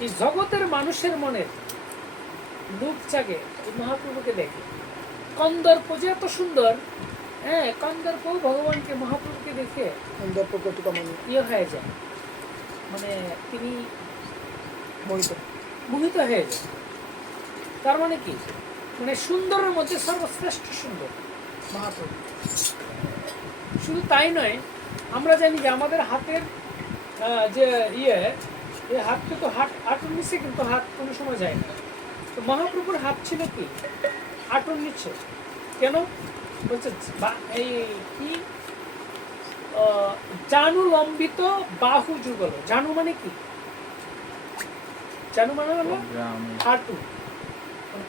এই জগতের মানুষের মনের লোক জাগে এই মহাপ্রভুকে দেখে। কন্দর্প যে এত সুন্দর হ্যাঁ কন্দর্প ভগবানকে মহাপ্রভুকে দেখে সুন্দর প্রকটিকা মানে ইয়ে হয়ে যায়। মানে তিনি মোহিত। মোহিত হয়ে যায়। তার মানে কি? মানে সুন্দরের মধ্যে সর্বশ্রেষ্ঠ সুন্দর মহাপ্রভু। শুধু তাই নয় আমরা জানি যে আমাদের হাতের যে ইয়ে এই হাতকে তো নিচে কিন্তু হাত কোনো সময় যায় না। তো মহাপ্রভুর হাত ছিল কি? আটন নিচে। কেন? বলছে এই কি? জানু লম্বিত বাহু যুগল। জানু মানে কি? জানু মানে হলো হাঁটু।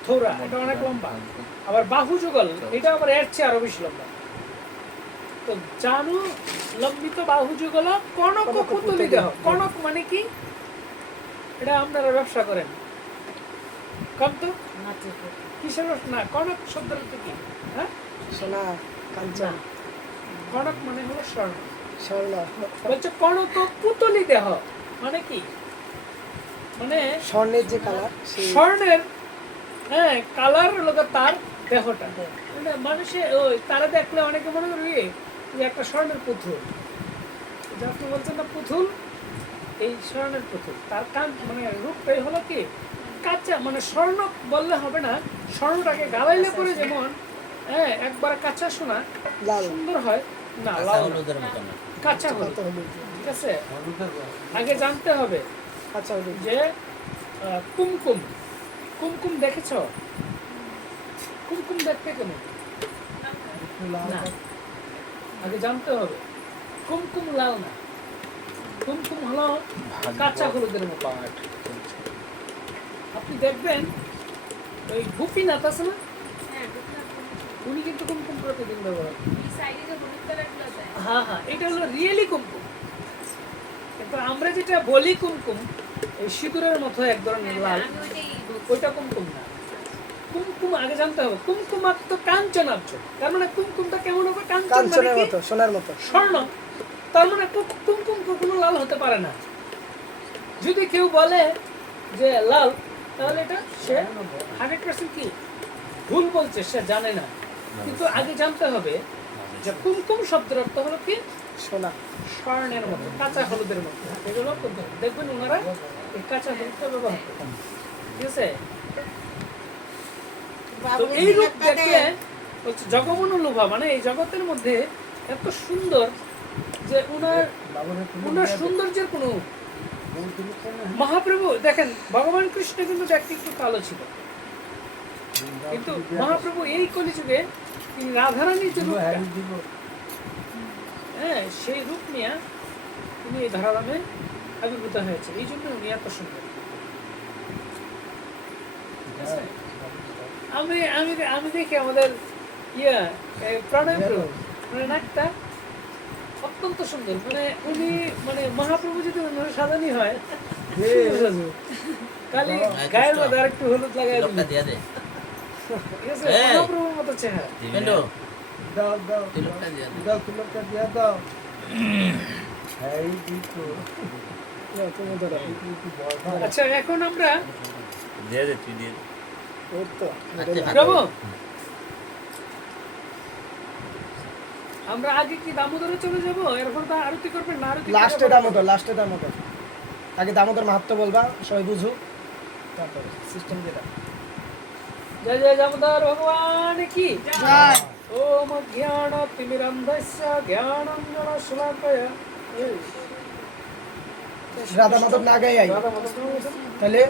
থোড়া এটা অনেক লম্বা। আবার বাহু যুগল এটা আবার এর চেয়ে আরও বেশি লম্বা। তো জানু লম্বিত বাহু যুগল কনক পুতলি। দেহ। কনক মানে কি? এটা আপনারা ব্যবসা করেন। কম তো? কিসের না কনক শব্দের কি? হ্যাঁ? সোনা কাঞ্চন। কনক মানে হলো স্বর্ণ। স্বর্ণ। বলছে কনক পুতলি দেহ। মানে কি? মানে স্বর্ণের যে কালার স্বর্ণের হ্যাঁ কালার হলো তার দেহটা। মানে মানুষে ওই তারা দেখলে অনেকে মনে করবে যে একটা স্বর্ণের পুতুল। যা আপনি বলছেন না পুতুল? এই স্বর্ণের পুতুল। তার কান মানে রূপটাই হলো কি? কাঁচা মানে স্বর্ণ বললে হবে না স্বর্ণটাকে গালাইলে পরে যেমন হ্যাঁ একবার কাঁচা সোনা লাল। সুন্দর হয়। না লাল কাঁচা হলুদ। ঠিক আছে? আগে জানতে হবে কাঁচা হলুদ। যে আহ, কুমকুম। কুমকুম দেখেছ? কুমকুম দেখতে কেমন? আগে জানতে হবে। কুমকুম লাল না। কুমকুম হলো কাঁচা হলুদের মতো। আপনি দেখবেন ওই গোপীনাথ আছে না? উনি কিন্তু কুমকুম প্রতিদিন ব্যবহার হ্যাঁ হ্যাঁ এটা হলো রিয়েলি কুমকুম। কিন্তু আমরা যেটা বলি কুমকুম এই সিঁদুরের মতো এক ধরনের লাল। ওইটা কুমকুম না। কুমকুম আগে জানতে হবে কুমকুমাত্ম কাঞ্চনাব্জ তার মানে কুমকুমটা কেমন হবে? কাঞ্চন মানে কাঞ্চনের মতো সোনার মতো। স্বর্ণ। তার মানে কুমকুম কখনো লাল হতে পারে না। যদি কেউ বলে যে লাল তাহলে এটা সে হান্ড্রেড পার্সেন্ট কি? ভুল বলছে সে জানে না। কিন্তু আগে জানতে হবে যে কুমকুম শব্দের অর্থ হলো কি? সোনা স্বর্ণের মতো কাঁচা হলুদের মতো। এগুলো দেখবেন ওনারা এই কাঁচা হলুদটা ব্যবহার ঠিক আছে? তো এই রূপ দেখলে জগমনু লোভা মানে এই জগতের মধ্যে এত সুন্দর যে উনার উনার সৌন্দর্যের কোনো মহাপ্রভু দেখেন ভগবান কৃষ্ণ কিন্তু দেখতে একটু কালো ছিল। কিন্তু মহাপ্রভু এই কলিযুগে তিনি রাধারানীর যে রূপটা, হ্যাঁ সেই রূপ নিয়ে তিনি এই ধরাধামে আবির্ভূত হয়েছে। এই জন্য উনি এত সুন্দর। আমি আমি আমি দেখি আমাদের ইয়া প্রণয় প্রভু। মানে নাকটা অত্যন্ত সুন্দর। মানে উনি মানে মহাপ্রভু যদি সাজানি হয় খালি গায়ের মধ্যে আরেকটু হলুদ লাগাই লোকটা দিয়ে দে। মহাপ্রভুর মতো চেহারা। দাও দাও তিলকটা দিয়ে দাও তিলকটা দিয়ে দাও। এই দিতো আচ্ছা এখন আমরা দিয়ে দে তুই দিয়ে দে তো। প্রভু আমরা আগে কি দামোদরে চলে যাব? এরপর তো আরতি করবেন না আরতি লাস্টে দামোদর লাস্টে দামোদর। আগে দামোদর মাহাত্ম বলবা সবাই বুঝুক। তারপরে সিস্টেম যেটা জয় জয় দামোদর ভগবান কি? জয়। ওম জ্ঞান তিমিরন্ধস্য জ্ঞানঞ্জন শ্লাকয়া রাধা মাধব না গাই আই? তাহলে